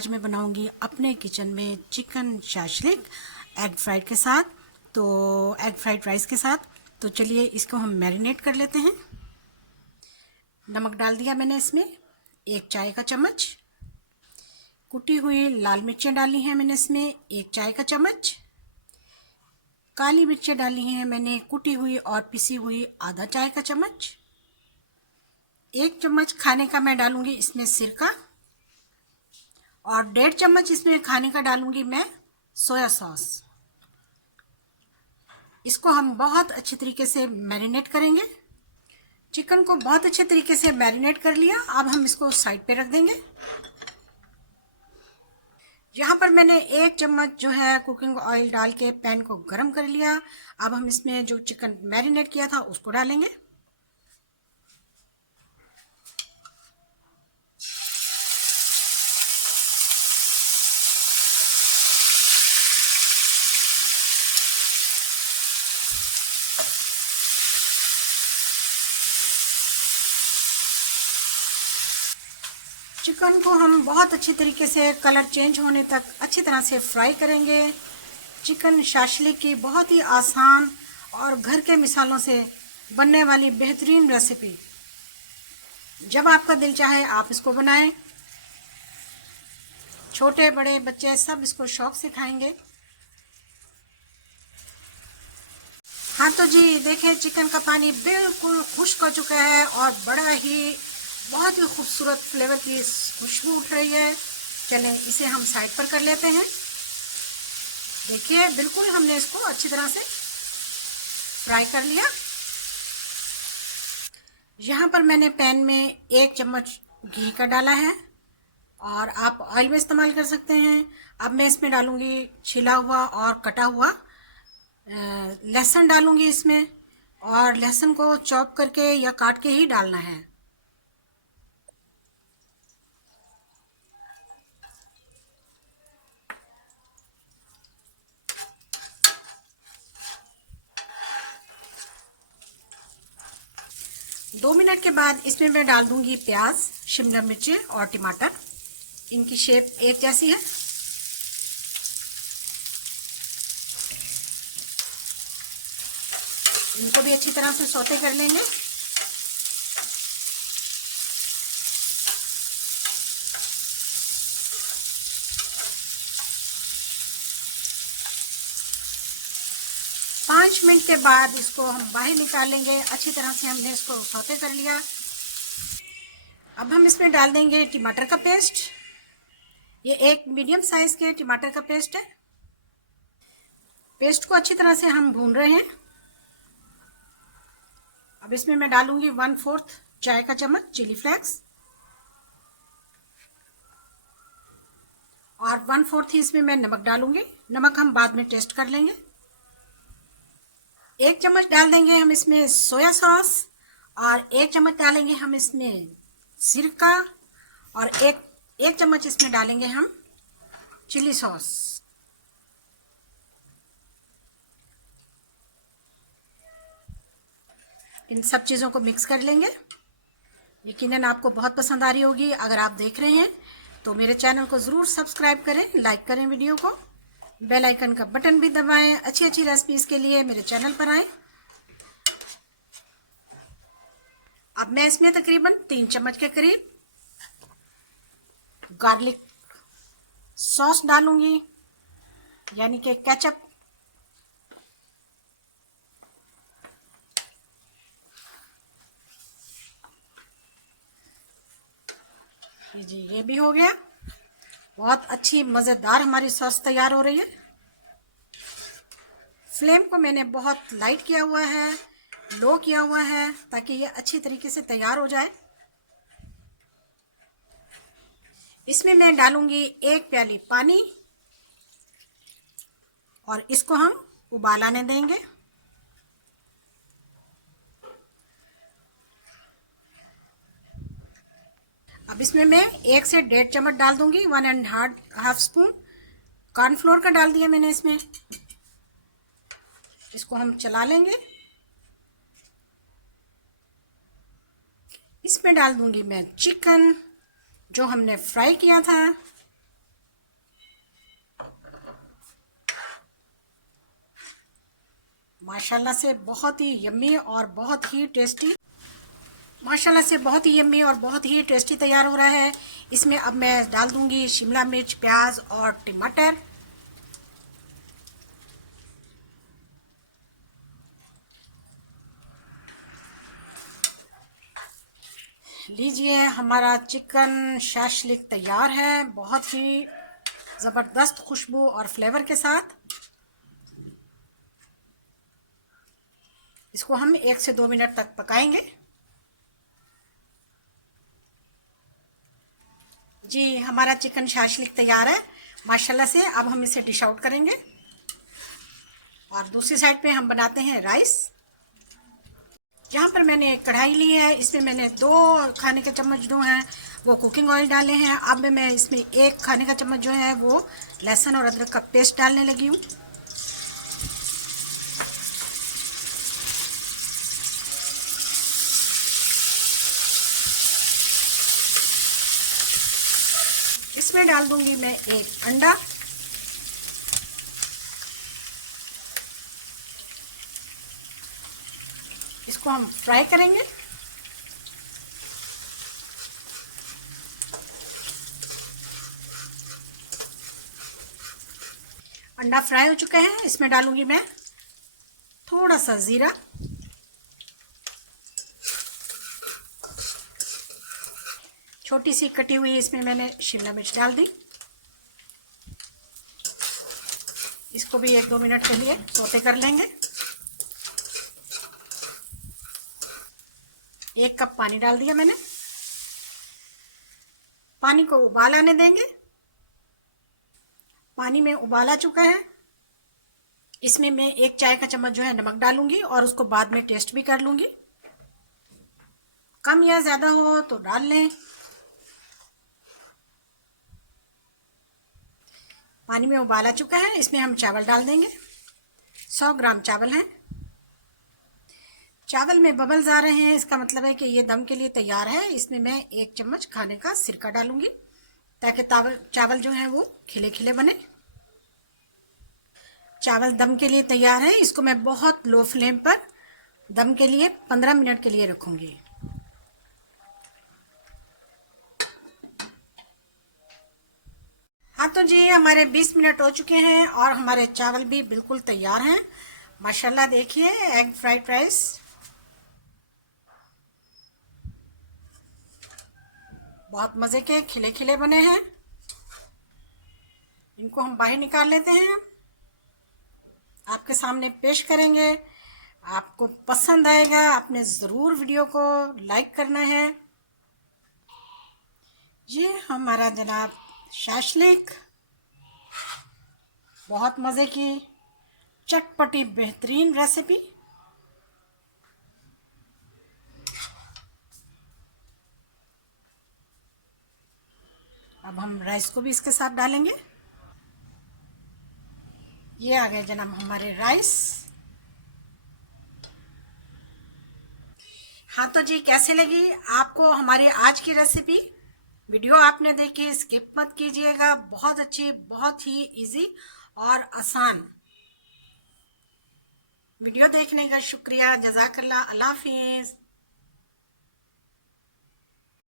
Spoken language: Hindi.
आज मैं बनाऊंगी अपने किचन में चिकन शाशलिक एग फ्राइड के साथ, तो एग फ्राइड राइस के साथ। तो चलिए इसको हम मैरिनेट कर लेते हैं। नमक डाल दिया मैंने इसमें 1 चाय का चम्मच। कुटी हुई लाल मिर्चें डाली हैं मैंने इसमें 1 चाय का चम्मच। काली मिर्चें डाली हैं मैंने कुटी हुई और पिसी हुई आधा चाय का चम्मच। 1 चम्मच खाने का मैं डालूंगी इसमें सिरका, और 1.5 चम्मच इसमें खाने का डालूंगी मैं सोया सॉस। इसको हम बहुत अच्छे तरीके से मैरिनेट करेंगे। चिकन को बहुत अच्छे तरीके से मैरिनेट कर लिया, अब हम इसको साइड पे रख देंगे। यहाँ पर मैंने 1 चम्मच जो है कुकिंग ऑयल डाल के पैन को गरम कर लिया। अब हम इसमें जो चिकन मैरिनेट किया था उसको डालेंगे। चिकन को हम बहुत अच्छी तरीके से कलर चेंज होने तक अच्छी तरह से फ्राई करेंगे। चिकन शाशलिक की बहुत ही आसान और घर के मिसालों से बनने वाली बेहतरीन रेसिपी। जब आपका दिल चाहे आप इसको बनाएं। छोटे बड़े बच्चे सब इसको शौक से खाएंगे। हाँ तो जी देखें, चिकन का पानी बिल्कुल खुश्क हो चुका है और बहुत ही खूबसूरत फ्लेवर की खुशबू उठ रही है। चलें इसे हम साइड पर कर लेते हैं। देखिए बिल्कुल हमने इसको अच्छी तरह से फ्राई कर लिया। यहाँ पर मैंने पैन में 1 चम्मच घी का डाला है, और आप ऑयल में इस्तेमाल कर सकते हैं। अब मैं इसमें डालूंगी छिला हुआ और कटा हुआ लहसुन डालूंगी इसमें, और लहसुन को चॉप करके या काट के ही डालना है। दो मिनट के बाद इसमें मैं डाल दूंगी प्याज, शिमला मिर्ची और टमाटर। इनकी शेप एक जैसी है। इनको भी अच्छी तरह से सौते कर लेंगे। पाँच मिनट के बाद इसको हम बाहर निकालेंगे। अच्छी तरह से हमने इसको सौते कर लिया। अब हम इसमें डाल देंगे टमाटर का पेस्ट। ये एक मीडियम साइज के टमाटर का पेस्ट है। पेस्ट को अच्छी तरह से हम भून रहे हैं। अब इसमें मैं डालूंगी 1/4 चाय का चम्मच चिली फ्लेक्स, और 1/4 ही इसमें मैं नमक डालूंगी। नमक हम बाद में टेस्ट कर लेंगे। 1 चम्मच डाल देंगे हम इसमें सोया सॉस, और 1 चम्मच डालेंगे हम इसमें सिरका, और एक चम्मच इसमें डालेंगे हम चिली सॉस। इन सब चीज़ों को मिक्स कर लेंगे। यकीनन आपको बहुत पसंद आ रही होगी। अगर आप देख रहे हैं तो मेरे चैनल को ज़रूर सब्सक्राइब करें, लाइक करें वीडियो को, बेल आइकन का बटन भी दबाएं। अच्छी अच्छी रेसिपीज़ के लिए मेरे चैनल पर आएं। अब मैं इसमें तकरीबन 3 चम्मच के करीब गार्लिक सॉस डालूंगी, यानी कि केचप। जी ये भी हो गया। बहुत अच्छी मज़ेदार हमारी सॉस तैयार हो रही है। फ्लेम को मैंने बहुत लाइट किया हुआ है, लो किया हुआ है, ताकि ये अच्छी तरीके से तैयार हो जाए। इसमें मैं डालूंगी 1 प्याली पानी, और इसको हम उबाल आने देंगे। अब इसमें मैं 1 से 1.5 चम्मच डाल दूंगी। 1.5 स्पून कॉर्नफ्लोर का डाल दिया मैंने इसमें। इसको हम चला लेंगे। इसमें डाल दूंगी मैं चिकन जो हमने फ्राई किया था। माशाल्लाह से बहुत ही यम्मी और बहुत ही टेस्टी, माशाल्लाह से बहुत ही यम्मी और बहुत ही टेस्टी तैयार हो रहा है। इसमें अब मैं डाल दूंगी शिमला मिर्च, प्याज और टमाटर। लीजिए, हमारा चिकन शाशलिक तैयार है, बहुत ही ज़बरदस्त खुशबू और फ्लेवर के साथ। इसको हम 1 से 2 मिनट तक पकाएंगे। जी, हमारा चिकन शाशलिक तैयार है माशाल्लाह से। अब हम इसे डिश आउट करेंगे और दूसरी साइड पे हम बनाते हैं राइस। यहाँ पर मैंने एक कढ़ाई ली है, इसमें मैंने 2 खाने के चम्मच जो हैं वो कुकिंग ऑयल डाले हैं। अब मैं इसमें 1 खाने का चम्मच जो है वो लहसुन और अदरक का पेस्ट डालने लगी हूँ। इसमें डाल दूंगी मैं 1 अंडा। इसको हम फ्राई करेंगे। अंडा फ्राई हो चुका है, इसमें डालूंगी मैं थोड़ा सा जीरा, छोटी सी कटी हुई इसमें मैंने शिमला मिर्च डाल दी। इसको भी 1-2 मिनट के लिए सौते कर लेंगे। 1 कप पानी डाल दिया मैंने। पानी को उबाल आने देंगे। पानी में उबाल आ चुका है, इसमें मैं 1 चाय का चम्मच जो है नमक डालूंगी और उसको बाद में टेस्ट भी कर लूंगी। कम या ज्यादा हो तो डाल लें। पानी में उबाल आ चुका है, इसमें हम चावल डाल देंगे। 100 ग्राम चावल हैं। चावल में बबल्स आ रहे हैं, इसका मतलब है कि ये दम के लिए तैयार है। इसमें मैं 1 चम्मच खाने का सिरका डालूंगी ताकि चावल जो है वो खिले खिले बने। चावल दम के लिए तैयार है। इसको मैं बहुत लो फ्लेम पर दम के लिए 15 मिनट के लिए रखूंगी। हाँ तो जी, हमारे 20 मिनट हो चुके हैं और हमारे चावल भी बिल्कुल तैयार हैं माशाल्लाह। देखिए, एग फ्राइड राइस बहुत मज़े के खिले खिले बने हैं। इनको हम बाहर निकाल लेते हैं, आपके सामने पेश करेंगे। आपको पसंद आएगा, आपने ज़रूर वीडियो को लाइक करना है। ये हमारा जनाब शाशलिक बहुत मज़े की चटपटी बेहतरीन रेसिपी। अब हम राइस को भी इसके साथ डालेंगे। ये आ गए जनाब हमारे राइस। हाँ तो जी, कैसे लगी आपको हमारी आज की रेसिपी? वीडियो आपने देखी, स्किप मत कीजिएगा। बहुत अच्छी, बहुत ही इजी और आसान। वीडियो देखने का शुक्रिया। जज़ाकल्लाह। अल्लाह हाफिज़।